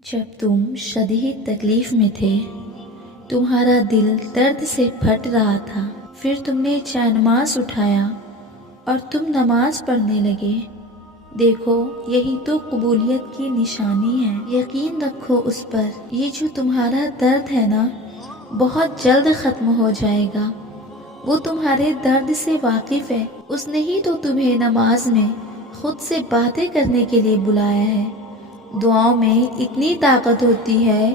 जब तुम शदीद तकलीफ में थे, तुम्हारा दिल दर्द से फट रहा था, फिर तुमने जानमाज़ उठाया और तुम नमाज पढ़ने लगे। देखो, यही तो कबूलियत की निशानी है। यकीन रखो उस पर। ये जो तुम्हारा दर्द है ना, बहुत जल्द ख़त्म हो जाएगा। वो तुम्हारे दर्द से वाकिफ़ है। उसने ही तो तुम्हें नमाज में खुद से बातें करने के लिए बुलाया है। दुआओं में इतनी ताकत होती है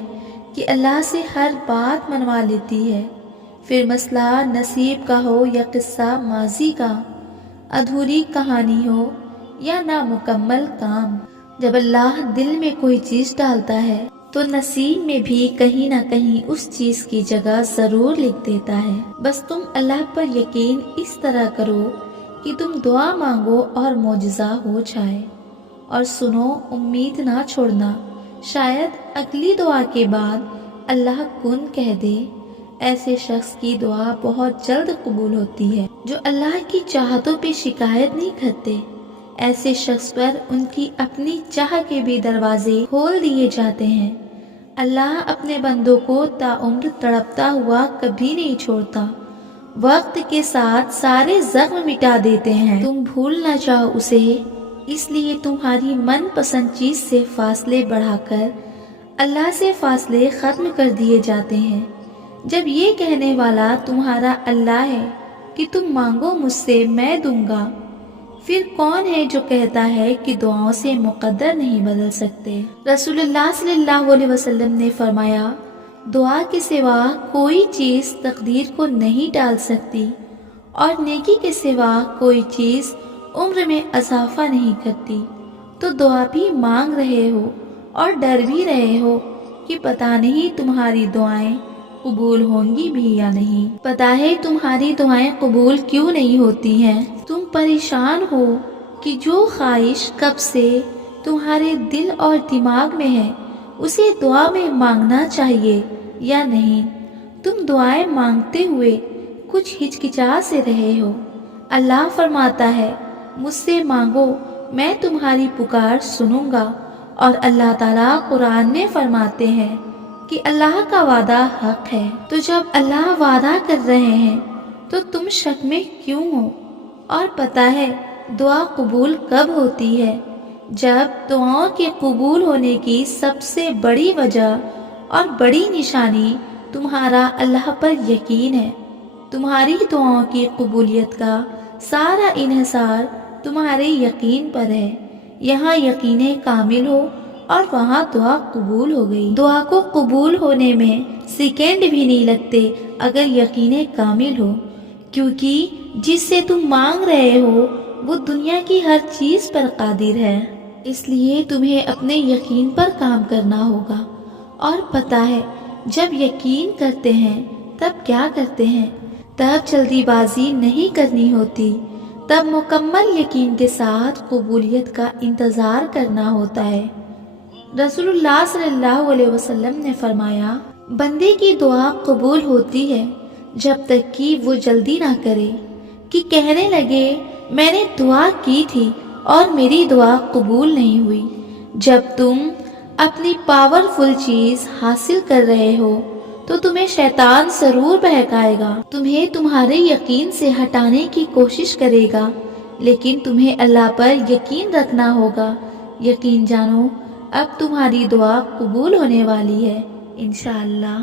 कि अल्लाह से हर बात मनवा लेती है। फिर मसला नसीब का हो या किस्सा माजी का, अधूरी कहानी हो या नामुकम्मल काम, जब अल्लाह दिल में कोई चीज़ डालता है तो नसीब में भी कहीं ना कहीं उस चीज़ की जगह ज़रूर लिख देता है। बस तुम अल्लाह पर यकीन इस तरह करो कि तुम दुआ मांगो और मौजज़ा हो जाए। और सुनो, उम्मीद ना छोड़ना, शायद अगली दुआ के बाद अल्लाह कुन कह दे। ऐसे शख्स की दुआ बहुत जल्द कबूल होती है जो अल्लाह की चाहतों पे शिकायत नहीं करते। ऐसे शख्स पर उनकी अपनी चाह के भी दरवाजे खोल दिए जाते हैं। अल्लाह अपने बंदों को ताउम्र तड़पता हुआ कभी नहीं छोड़ता। वक्त के साथ सारे जख्म मिटा देते हैं। तुम भूल ना जाओ उसे, इसलिए तुम्हारी मनपसंद चीज से फासले बढ़ाकर अल्लाह से फासले खत्म कर दिए जाते हैं। जब ये कहने वाला तुम्हारा अल्लाह है कि तुम मांगो मुझसे मैं दूंगा, फिर कौन है जो कहता है कि दुआओं से मुकद्दर नहीं बदल सकते। रसूलुल्लाह सल्लल्लाहु अलैहि वसल्लम ने फरमाया, दुआ के सिवा कोई चीज तकदीर को नहीं टाल सकती और नेकी के सिवा कोई चीज उम्र में इजाफा नहीं करती। तो दुआ भी मांग रहे हो और डर भी रहे हो कि पता नहीं तुम्हारी दुआएं कबूल होंगी भी या नहीं। पता है तुम्हारी दुआएं कबूल क्यों नहीं होती हैं? तुम परेशान हो कि जो ख्वाहिश कब से तुम्हारे दिल और दिमाग में है उसे दुआ में मांगना चाहिए या नहीं। तुम दुआएं मांगते हुए कुछ हिचकिचा से रहे हो। अल्लाह फरमाता है, मुझसे मांगो मैं तुम्हारी पुकार सुनूंगा। और अल्लाह ताला कुरान में फरमाते हैं कि अल्लाह का वादा हक है। तो जब अल्लाह वादा कर रहे हैं तो तुम शक में क्यों हो? और पता है दुआ कबूल कब होती है? जब दुआओं के कबूल होने की सबसे बड़ी वजह और बड़ी निशानी तुम्हारा अल्लाह पर यकीन है। तुम्हारी दुआओं की कबूलियत का सारा इन्हिसार तुम्हारे यकीन पर है। यहाँ यकीन कामिल हो और वहाँ दुआ कबूल हो गई। दुआ को कबूल होने में सेकेंड भी नहीं लगते अगर यकीन कामिल हो, क्योंकि जिससे तुम मांग रहे हो वो दुनिया की हर चीज पर कादिर है। इसलिए तुम्हें अपने यकीन पर काम करना होगा। और पता है जब यकीन करते हैं तब क्या करते हैं? तब जल्दीबाजी नहीं करनी होती, तब मुकम्मल यकीन के साथ कबूलियत का इंतज़ार करना होता है। रसूलुल्लाह सल्लल्लाहु अलैहि वसल्लम ने फरमाया, बंदे की दुआ कबूल होती है जब तक कि वो जल्दी ना करे कि कहने लगे मैंने दुआ की थी और मेरी दुआ कबूल नहीं हुई। जब तुम अपनी पावरफुल चीज हासिल कर रहे हो तो तुम्हें शैतान जरूर बहकाएगा, तुम्हें तुम्हारे यकीन से हटाने की कोशिश करेगा, लेकिन तुम्हें अल्लाह पर यकीन रखना होगा। यकीन जानो अब तुम्हारी दुआ कबूल होने वाली है इंशाअल्लाह।